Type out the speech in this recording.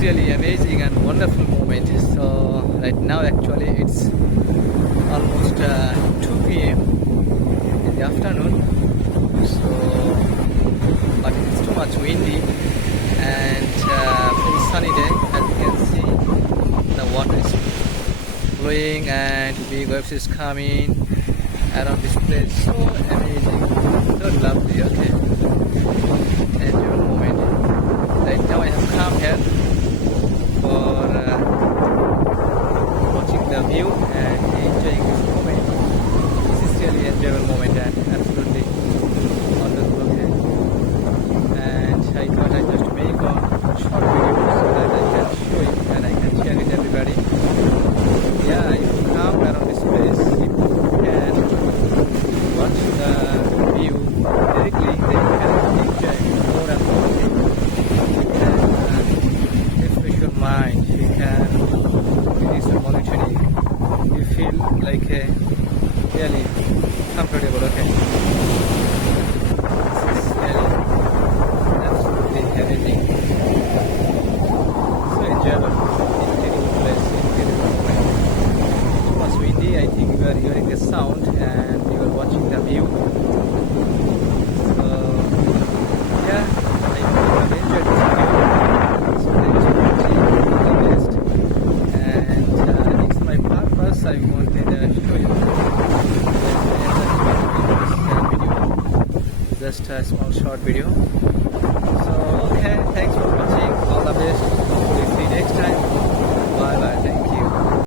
really amazing and wonderful moment. So right now actually it's almost 2 p.m. in the afternoon. So but it's too much windy and very sunny day. As you can see, the water is flowing and big waves is coming around this place. So amazing, so lovely. Okay, enjoy the moment. Right now I have come here for watching the view and enjoying this moment. This is really enjoyable moment and absolutely wonderful. Okay, and I thought I just make a short video so that I can show it and I can share it everybody. Yeah, if you come around this place, if you can watch the view directly, then you can enjoy more and more. Refresh your mind, you can release the monotony, you feel like a really comfortable. Okay, this is really absolutely amazing, so enjoyable, incredible place, incredible moment. It was windy, I think you are hearing the sound and you are watching the view. So yeah, I hope you have enjoyed this video. So thank you for the best. And it's my purpose. I wanted to show you just a small short video.